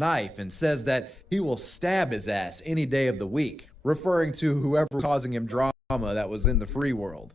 knife and says that he will stab his ass any day of the week, referring to whoever was causing him drama that was in the free world.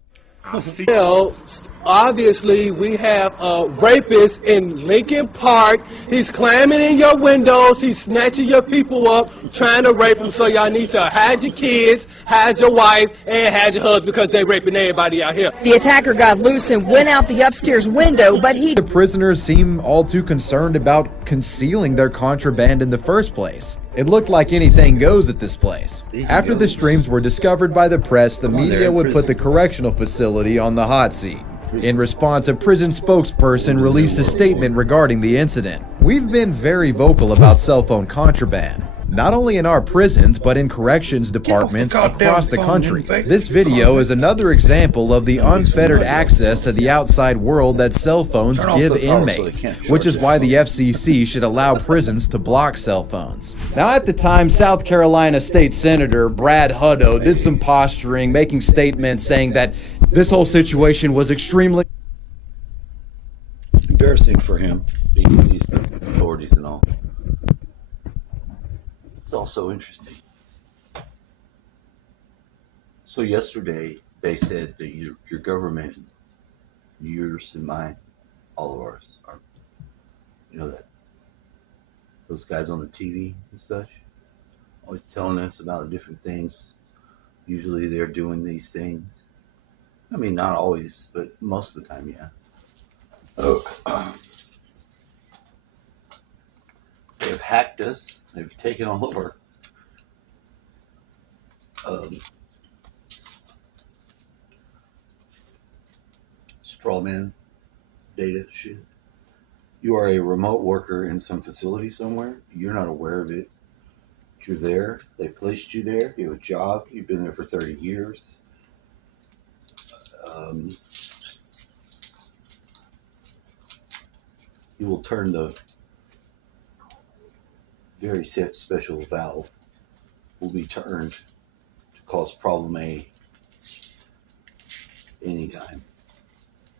Well, obviously, we have a rapist in Lincoln Park. He's climbing in your windows. He's snatching your people up, trying to rape them. So y'all need to hide your kids, hide your wife, and hide your husband because they're raping everybody out here. The attacker got loose and went out the upstairs window, but The prisoners seem all too concerned about concealing their contraband in the first place. It looked like anything goes at this place. After the streams were discovered by the press, the media would put the correctional facility on the hot seat. In response, a prison spokesperson released a statement regarding the incident. We've been very vocal about cell phone contraband, not only in our prisons, but in corrections departments across the country. This video is another example of the unfettered access to the outside world that cell phones give inmates, which is why the FCC should allow prisons to block cell phones. Now, at the time, South Carolina State Senator Brad Hutto did some posturing, making statements saying that this whole situation was extremely embarrassing for him, being these authorities and all. It's also interesting. So yesterday they said that your government, yours and mine, all of ours, are, you know, that those guys on the TV and such, always telling us about different things. Usually they're doing these things. I mean, not always, but most of the time, yeah. They've hacked us. They've taken all of our strawman data shit. You are a remote worker in some facility somewhere. You're not aware of it. You're there. They placed you there. You have a job. You've been there for 30 years. You will turn the very special valve will be turned to cause problem A anytime.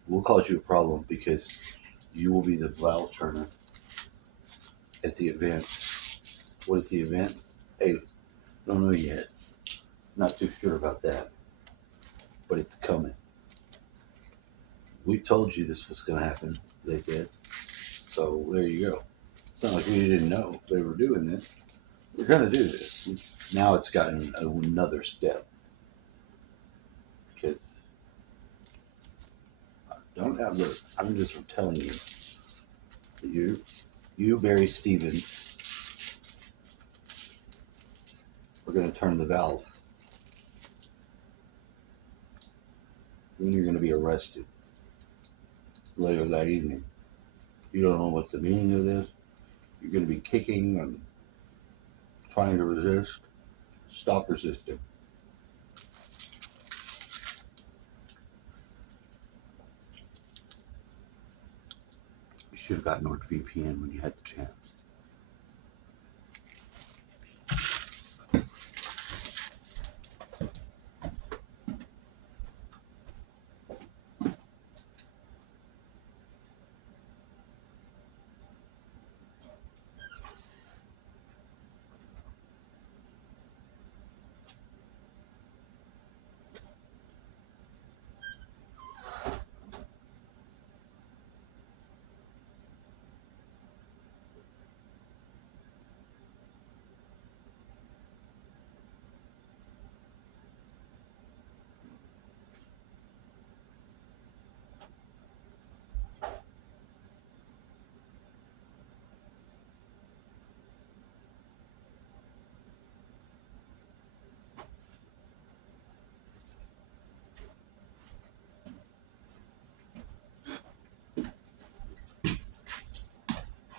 We'll cause you a problem because you will be the valve turner at the event. What is the event? Hey, don't know yet. Not too sure about that, but it's coming. We told you this was going to happen, they said. So there you go. It's not like we didn't know they were doing this. We're going to do this. Now it's gotten another step. Because, look, I'm just telling you, you, Barry Stevens, are going to turn the valve. Then you're going to be arrested later that evening. You don't know what's the meaning of this. You're going to be kicking and trying to resist. Stop resisting. You should have got NordVPN when you had the chance.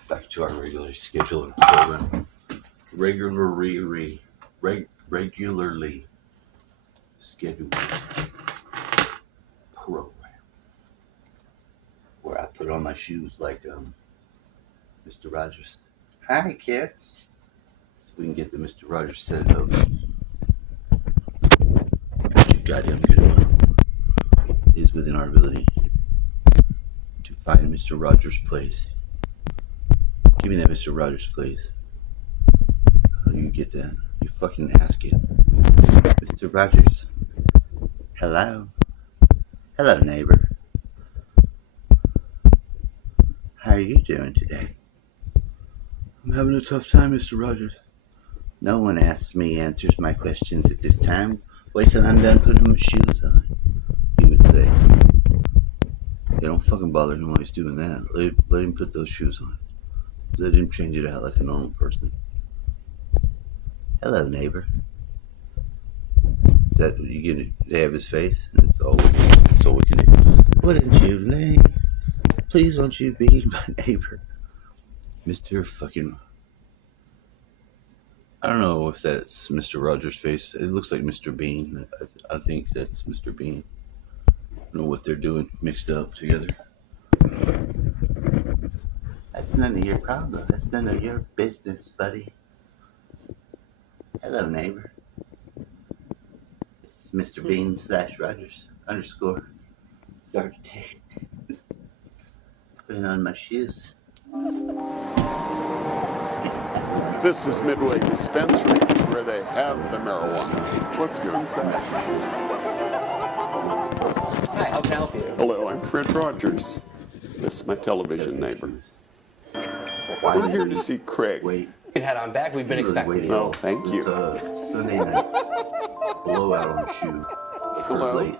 Back to our regular scheduled program. Regularly scheduled program where I put on my shoes like Mr. Rogers. Hi, kids. So we can get the Mr. Rogers set it up. Goddamn good enough. It is within our ability to find Mr. Rogers' place. Give me that Mr. Rogers, please. get that. You fucking ask it. Mr. Rogers. Hello. Hello, neighbor. How are you doing today? I'm having a tough time, Mr. Rogers. No one asks me, answers my questions at this time. Wait till I'm done putting my shoes on, he would say. Yeah, don't fucking bother him while he's doing that. Let him put those shoes on. Let him change it out like a normal person. Hello, neighbor. Is that what you get? They have his face? That's all we can do. Wouldn't you, Lane? Please won't you be my neighbor? Mr. fucking... I don't know if that's Mr. Rogers' face. It looks like Mr. Bean. I think that's Mr. Bean. I don't know what they're doing mixed up together. That's none of your problem. That's none of your business, buddy. Hello, neighbor. It's Mr. Bean / Rogers _ architect. Putting on my shoes. This is Midway Dispensaries, where they have the marijuana. Let's go inside. Hi, how can I help you? Hello, I'm Fred Rogers. This is my television neighbor. Why We're here to see Craig. Wait. You can head on back. We've been expecting you. Oh, thank you. It's Sunday night. Blowout on the shoe. Hello. Late.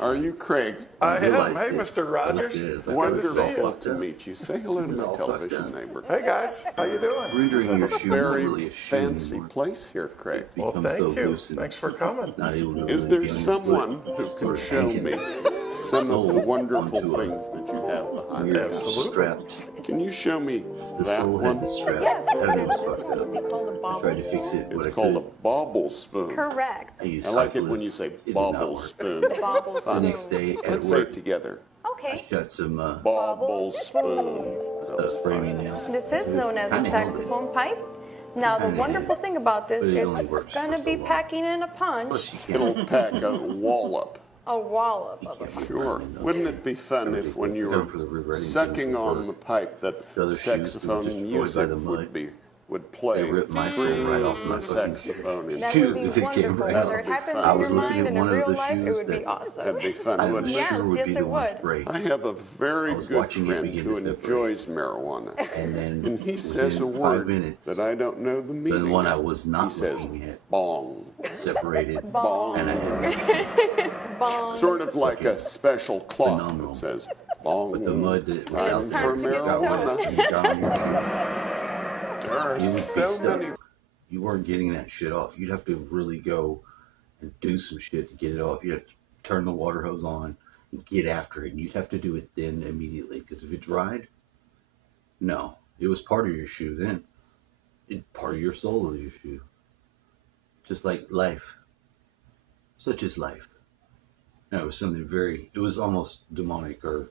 Are you Craig? I am. Realized Hey, it. Mr. Rogers. Wonderful to meet you. Say hello to my television neighbor. Hey, guys. How you doing? Rendering your shoe not Very really a shoe fancy anymore. place here, Craig. Well, Becomes thank so you. loose and Thanks for coming. Not able to Is really there get someone any who foot. can show me some of the wonderful things that you have behind Weird you? Absolutely. strap. Can you show me The that sole had one? the strap. Yes, That was this fucked one would be up. called a I bobble tried to fix it. What I It's called a could. bobble spoon. Correct. I used I like it hyperlip. when you say It did not bobble work. spoon. Bobble The spoon. next day at Let's say work, it together. I Okay. shot some Bobble spoon. framing nails. This is known as a Kinda saxophone pipe. Now, the Kinda wonderful thing about this, But it only it's works going to for be so long. packing in a Plus, punch, you can't. It'll pack a wallop. a wallop of a punch. Sure. Wouldn't it be fun if when you were sucking on the pipe that The other shoes were saxophone destroyed by music the mud. would play They ripped my soul right off my the fucking saxophone in That two? would be As it came wonderful. right Whether out. it happens I in was your looking mind at and in one of real the life, it shoes would be that- awesome. That'd be fun, I was wouldn't Yes, it? sure would yes, be it the one to would. break. I have a very I was good watching it friend begin who to separate. enjoys marijuana. And then And he says a within 5 word minutes, that I don't know the meaning. the one I of. was He not says looking at bong. separated, Bong. and I had Bong. Sort of like a special cloth Phenomenal. that says bong. but the mud that was Time out it's for time to get got stoned. wet and got on your shoe. There are You would be so stuck. many. You weren't getting that shit off. You'd have to really go and do some shit to get it off. You'd have to turn the water hose on and get after it. And you'd have to do it then immediately. Because if it dried, no. It was part of your shoe then. It's part of your soul of your shoe. Just like life. Such is life. No, it was something it was almost demonic or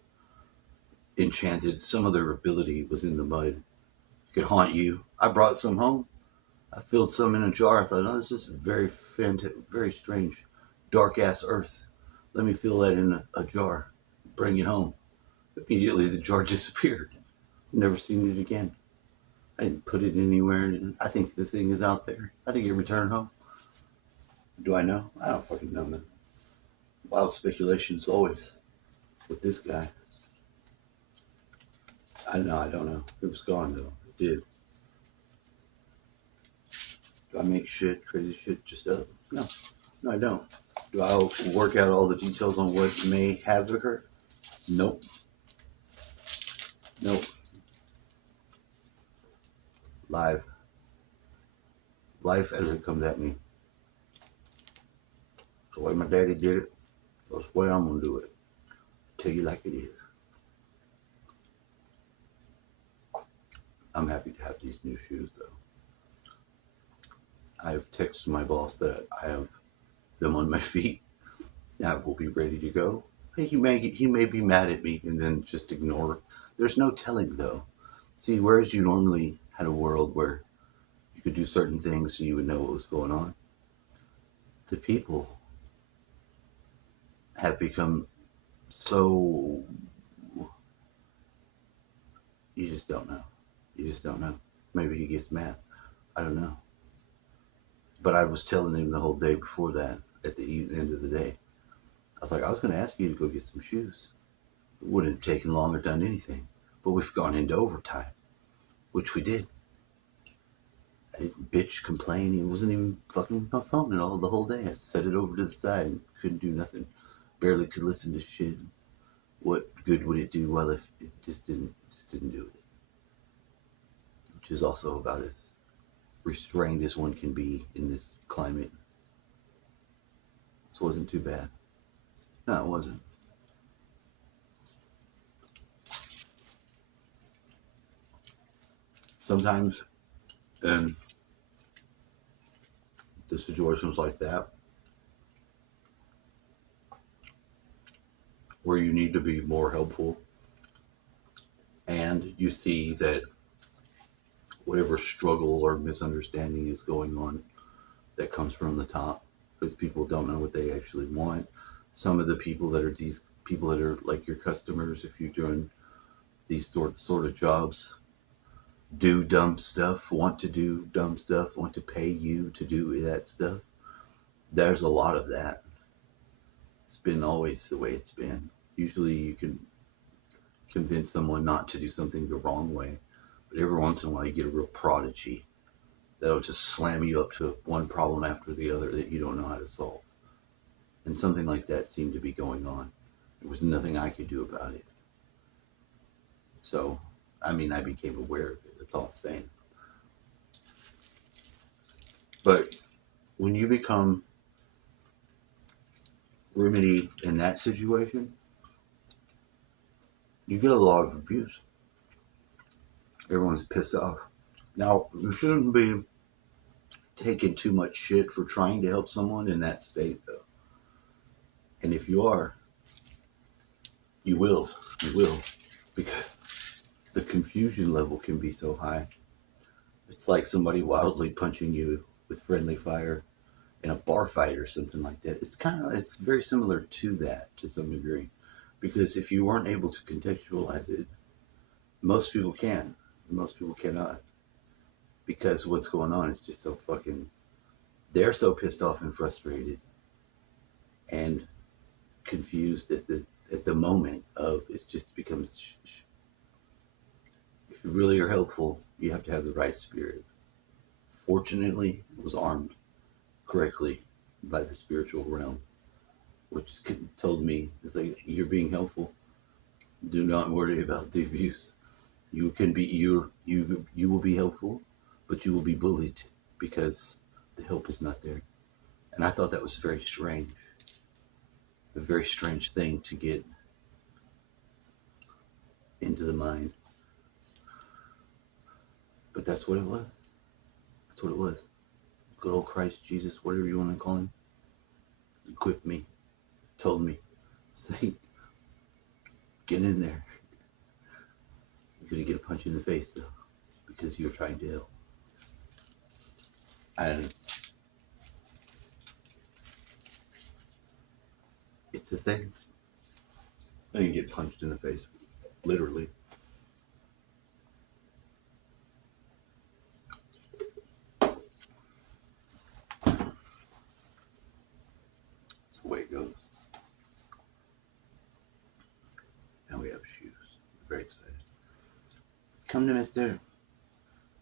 enchanted. Some of their ability was in the mud. It could haunt you. I brought some home. I filled some in a jar. I thought, oh, this is very very strange, dark ass earth. Let me fill that in a jar, bring it home. Immediately, the jar disappeared. Never seen it again. I didn't put it anywhere. And I think the thing is out there. I think it returned home. Do I know? I don't fucking know, man. Wild speculations always with this guy. I don't know. It was gone though. It did. Do I make crazy shit just up? No, I don't. Do I work out all the details on what may have occurred? Nope. Live. Life as it comes at me. That's the way my daddy did it. That's the way I'm gonna do it. Tell you like it is. I'm happy to have these new shoes though. I've texted my boss that I have them on my feet. I will be ready to go. He may be mad at me and then just ignore. There's no telling though. See, whereas you normally had a world where you could do certain things so you would know what was going on, the people have become so, you just don't know. Maybe he gets mad. I don't know. But I was telling him the whole day before that, at the end of the day, I was like, I was going to ask you to go get some shoes. It wouldn't have taken long or done anything. But we've gone into overtime, which we did. I didn't bitch, complain. He wasn't even fucking my phone and all the whole day. I set it over to the side and couldn't do nothing. Barely could listen to shit. What good would it do? Well, if it just didn't do it. Which is also about as restrained as one can be in this climate. This wasn't too bad. No, it wasn't. Sometimes in the situations like that, where you need to be more helpful, and you see that whatever struggle or misunderstanding is going on that comes from the top, because people don't know what they actually want. Some of the people that are these people that are like your customers, if you're doing these sort of jobs, do dumb stuff, want to do dumb stuff, want to pay you to do that stuff. There's a lot of that. It's been always the way it's been. Usually you can convince someone not to do something the wrong way, but every once in a while you get a real prodigy that'll just slam you up to one problem after the other that you don't know how to solve. And something like that seemed to be going on. There was nothing I could do about it. So, I mean, I became aware of it. That's all I'm saying. But when you become remedy in that situation, you get a lot of abuse. Everyone's pissed off. Now, you shouldn't be taking too much shit for trying to help someone in that state, though. And if you are, you will, because the confusion level can be so high. It's like somebody wildly punching you with friendly fire in a bar fight or something like that. It's very similar to that to some degree, because if you weren't able to contextualize it, most people can, most people cannot, because what's going on is just so fucking, they're so pissed off and frustrated and confused at the moment of, it just becomes if you really are helpful, you have to have the right spirit. Fortunately, it was armed correctly by the spiritual realm, which told me, it's like, you're being helpful. Do not worry about the abuse. You can be, you will be helpful, but you will be bullied because the help is not there. And I thought that was very strange. A very strange thing to get into the mind. But that's what it was. That's what it was. Good old Christ Jesus, whatever you want to call him, equipped me, told me, say, get in there. You're going to get a punch in the face, though, because you're trying to help. And it's a thing. I didn't get punched in the face, literally. That's the way it goes. Now we have shoes. We're very excited. Come to Mr.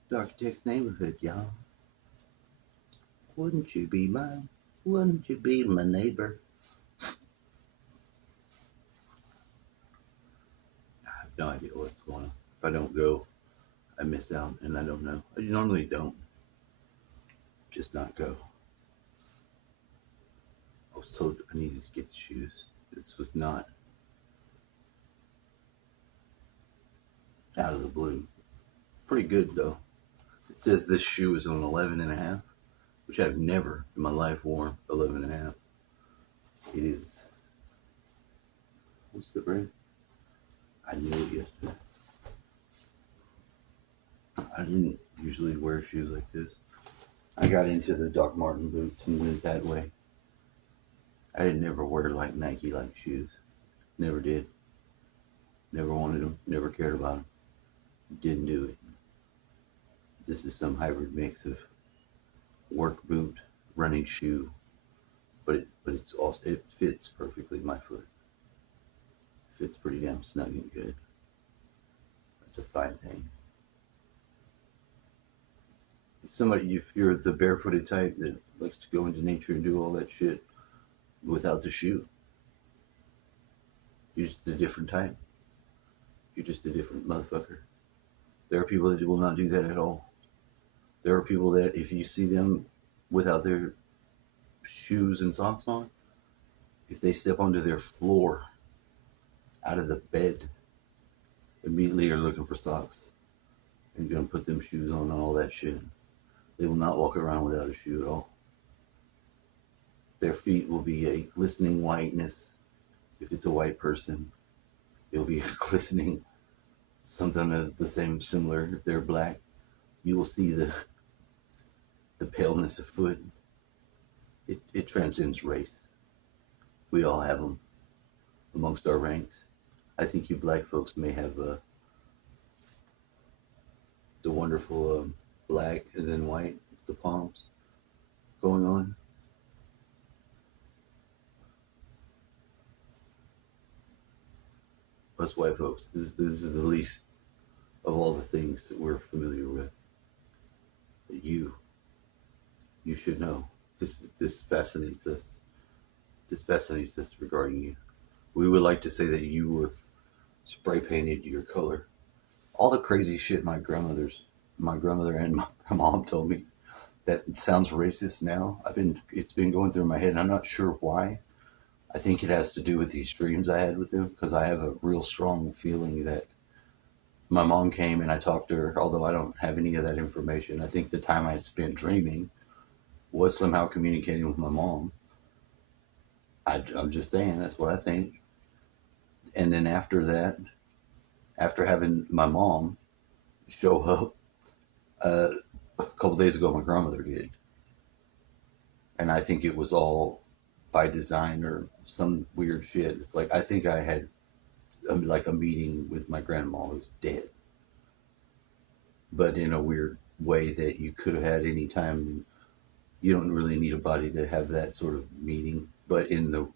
The Architect's neighborhood, y'all. Wouldn't you be my neighbor? I have no idea what's going on. If I don't go, I miss out, and I don't know. I normally don't. Just not go. I was told I needed to get the shoes. This was not out of the blue. Pretty good, though. It says this shoe is an 11.5, which I've never in my life worn 11.5. It is, what's the brand? I knew it yesterday. I didn't usually wear shoes like this. I got into the Doc Martin boots and went that way. I didn't never wear like Nike-like shoes. Never did. Never wanted them. Never cared about them. Didn't do it. This is some hybrid mix of work boot running shoe, but it's also, it fits perfectly my foot. Fits pretty damn snug and good. That's a fine thing. Somebody, if you're the barefooted type that likes to go into nature and do all that shit without the shoe, you're just a different type. You're just a different motherfucker. There are people that will not do that at all. There are people that if you see them without their shoes and socks on, if they step onto their floor out of the bed, immediately are looking for socks and gonna put them shoes on and all that shit. They will not walk around without a shoe at all. Their feet will be a glistening whiteness. If it's a white person, it'll be a glistening something of the same similar. If they're black, you will see the paleness of foot. It transcends race. We all have them amongst our ranks. I think you black folks may have the wonderful black and then white, the palms going on. Us white folks, this is the least of all the things that we're familiar with. That you should know. This fascinates us. This fascinates us regarding you. We would like to say that you were spray painted your color. All the crazy shit my grandmother and my mom told me that sounds racist now. It's been going through my head and I'm not sure why. I think it has to do with these dreams I had with them, because I have a real strong feeling that my mom came and I talked to her, although I don't have any of that information. I think the time I spent dreaming was somehow communicating with my mom. I'm just saying, that's what I think. And then after that, after having my mom show up, a couple days ago, my grandmother did. And I think it was all by design or some weird shit. It's like, I think I had like a meeting with my grandma who's dead, but in a weird way that you could have had any time. You don't really need a body to have that sort of meeting, but in the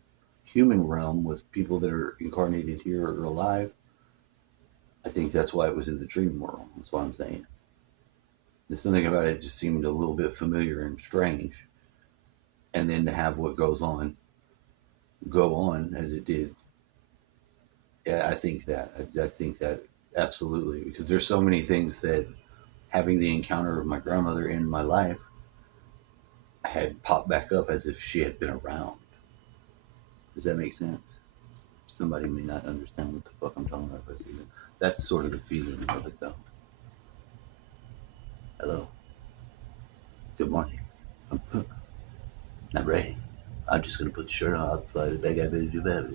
human realm with people that are incarnated here or alive, I think that's why it was in the dream world. That's what I'm saying. There's something about it just seemed a little bit familiar and strange. And then to have what go on as it did. Yeah, I think that absolutely, because there's so many things that having the encounter of my grandmother in my life had popped back up as if she had been around. Does that make sense? Somebody may not understand what the fuck I'm talking about, but that's sort of the feeling of it, though. Hello. Good morning. I'm ready. I'm just gonna put the shirt on. I'll fly the bag. I better do better.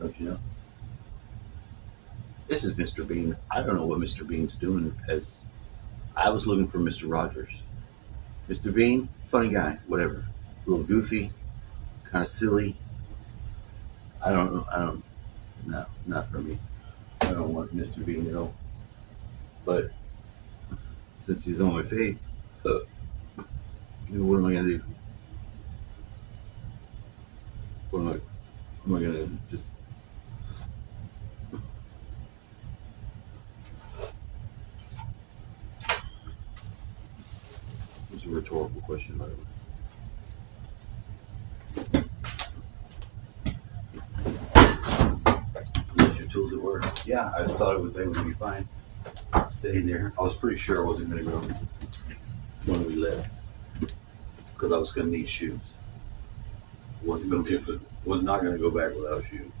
Don't you know? This is Mr. Bean. I don't know what Mr. Bean's doing, as I was looking for Mr. Rogers. Mr. Bean, funny guy, whatever. A little goofy, kind of silly. I don't know. No, not for me. I don't want Mr. Bean at all. But since he's on my face, what am I gonna do? What am I gonna just? It's a rhetorical question, by the way. Unless your tools at work. Yeah, I thought they would be fine staying there. I was pretty sure I wasn't gonna go when we left, because I was gonna need shoes. Was not gonna go back without shoes.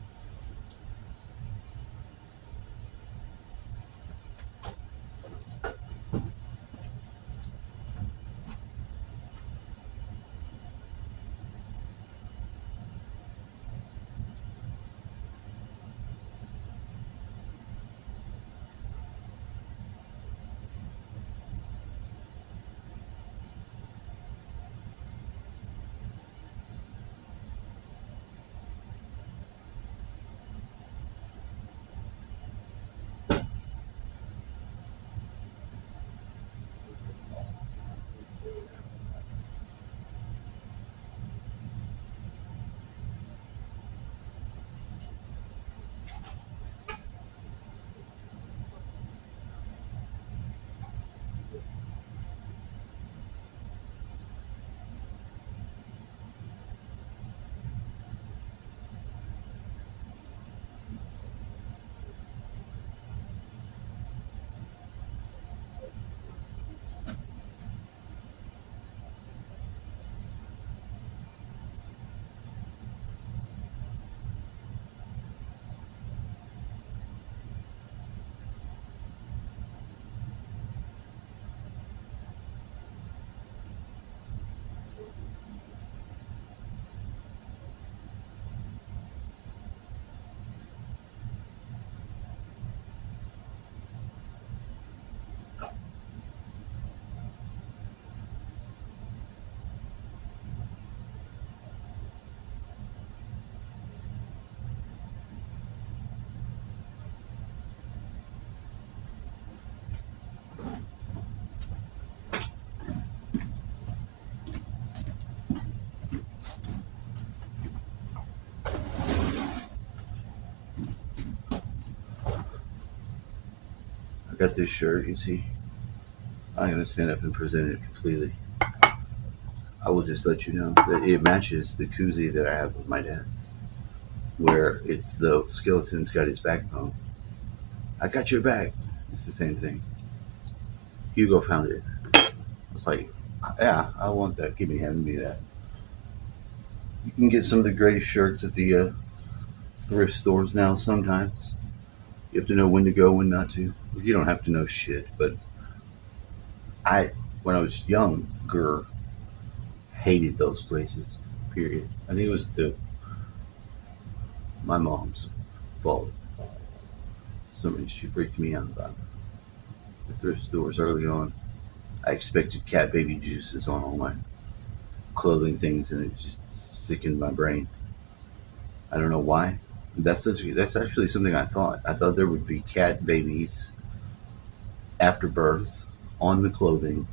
got this shirt, you see. I'm going to stand up and present it completely. I will just let you know that it matches the koozie that I have with my dad, where it's the skeleton's got his backbone. I got your back. It's the same thing. Hugo found it. I was like, yeah, I want that. Hand me that. You can get some of the greatest shirts at the thrift stores now sometimes. You have to know when to go, when not to. You don't have to know shit, but when I was younger, hated those places, period. I think it was my mom's fault. She freaked me out about the thrift stores early on. I expected cat baby juices on all my clothing things, and it just sickened my brain. I don't know why. That's actually something I thought. I thought there would be cat babies after birth on the clothing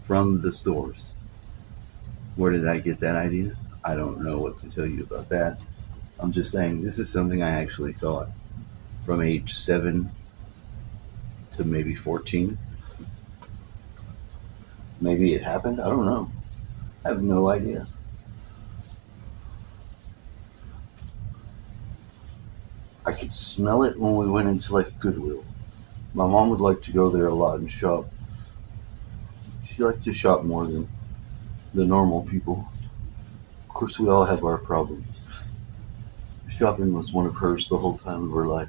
from the stores. Where did I get that idea? I don't know what to tell you about that. I'm just saying this is something I actually thought from age 7 to maybe 14. Maybe it happened. I don't know. I have no idea. I could smell it when we went into like Goodwill. My mom would like to go there a lot and shop. She liked to shop more than the normal people. Of course, we all have our problems. Shopping was one of hers the whole time of her life.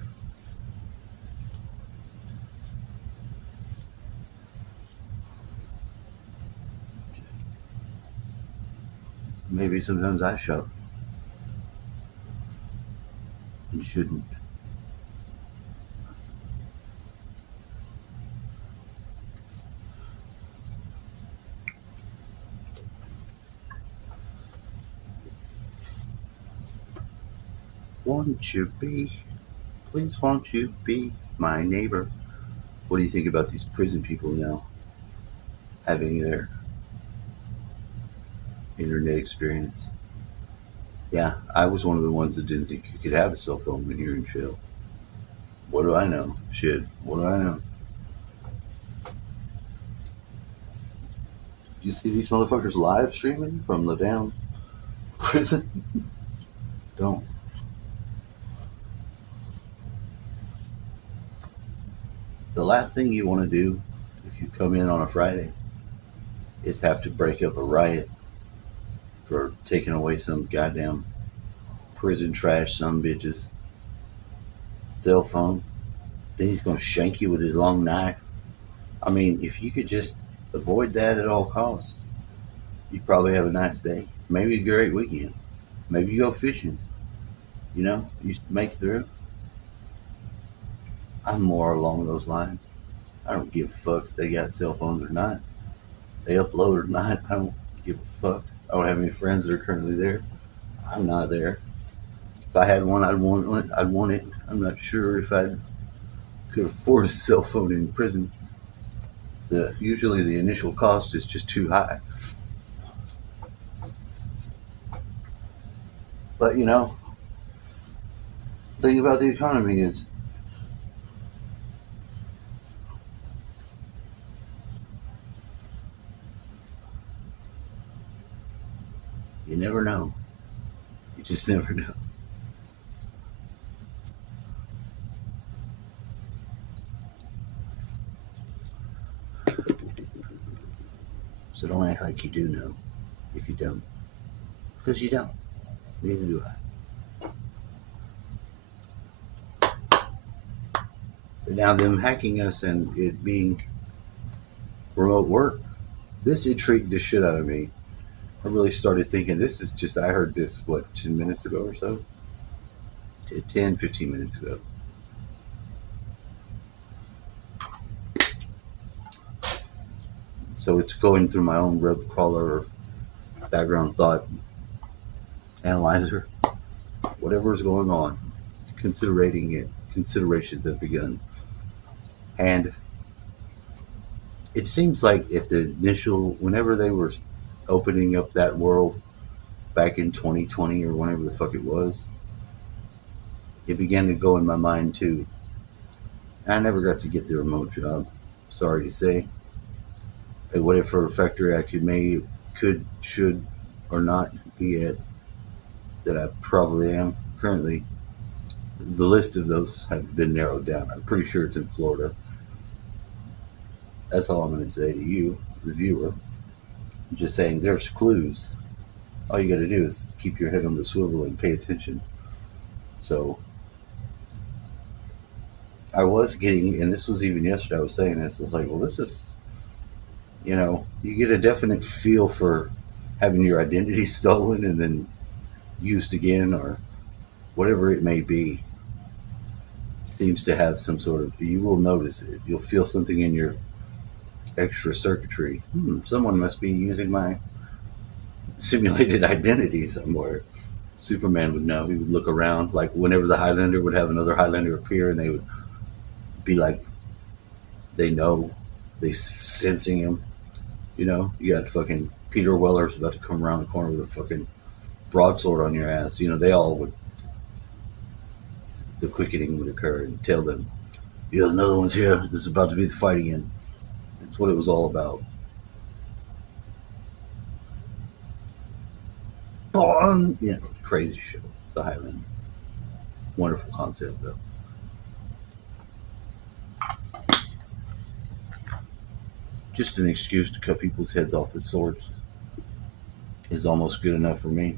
Maybe sometimes I shop and shouldn't. Won't you please won't you be my neighbor? What do you think about these prison people now having their internet experience? Yeah, I was one of the ones that didn't think you could have a cell phone when you're in jail. What do I know? Shit, what do I know? You see these motherfuckers live streaming from the damn prison? Don't. The last thing you want to do if you come in on a Friday is have to break up a riot for taking away some goddamn prison trash, some bitches cell phone. Then he's going to shank you with his long knife. I mean, if you could just avoid that at all costs, you'd probably have a nice day. Maybe a great weekend. Maybe you go fishing. You know, you make it through. I'm more along those lines. I don't give a fuck if they got cell phones or not. They upload or not. I don't give a fuck. I don't have any friends that are currently there. I'm not there. If I had one, I'd want it. I'm not sure if I could afford a cell phone in prison. Usually the initial cost is just too high. But you know, the thing about the economy is you never know. You just never know. So don't act like you do know if you don't. Because you don't. Neither do I. But now them hacking us and it being remote work, this intrigued the shit out of me. I really started thinking, this is just, I heard this, 10 minutes ago or so? 10, 15 minutes ago. So it's going through my own web crawler or background thought analyzer. Whatever is going on, considerations have begun. And it seems like at the initial, whenever they were opening up that world back in 2020 or whenever the fuck it was, it began to go in my mind too. I never got to get the remote job. sorry to say. And whatever factory I could, should, or not be at, that I probably am currently, the list of those have been narrowed down. I'm pretty sure it's in Florida. That's all I'm going to say to you, the viewer. I'm just saying there's clues. All you got to do is keep your head on the swivel and pay attention. So I was getting, and this was even yesterday, I was saying this, it's like, well, this is, you get a definite feel for having your identity stolen and then used again, or whatever it may be. Seems to have some sort of, you will notice it. You'll feel something in your extra circuitry. Someone must be using my simulated identity somewhere. Superman would know. He would look around, like whenever the Highlander would have another Highlander appear, and they would be like, they know, they sensing him. You got fucking Peter Weller's about to come around the corner with a fucking broadsword on your ass. They all would, the quickening would occur and tell them, another one's here. This is about to be the fight again. That's what it was all about. Yeah, crazy show. The Highlander. Wonderful concept, though. Just an excuse to cut people's heads off with swords is almost good enough for me.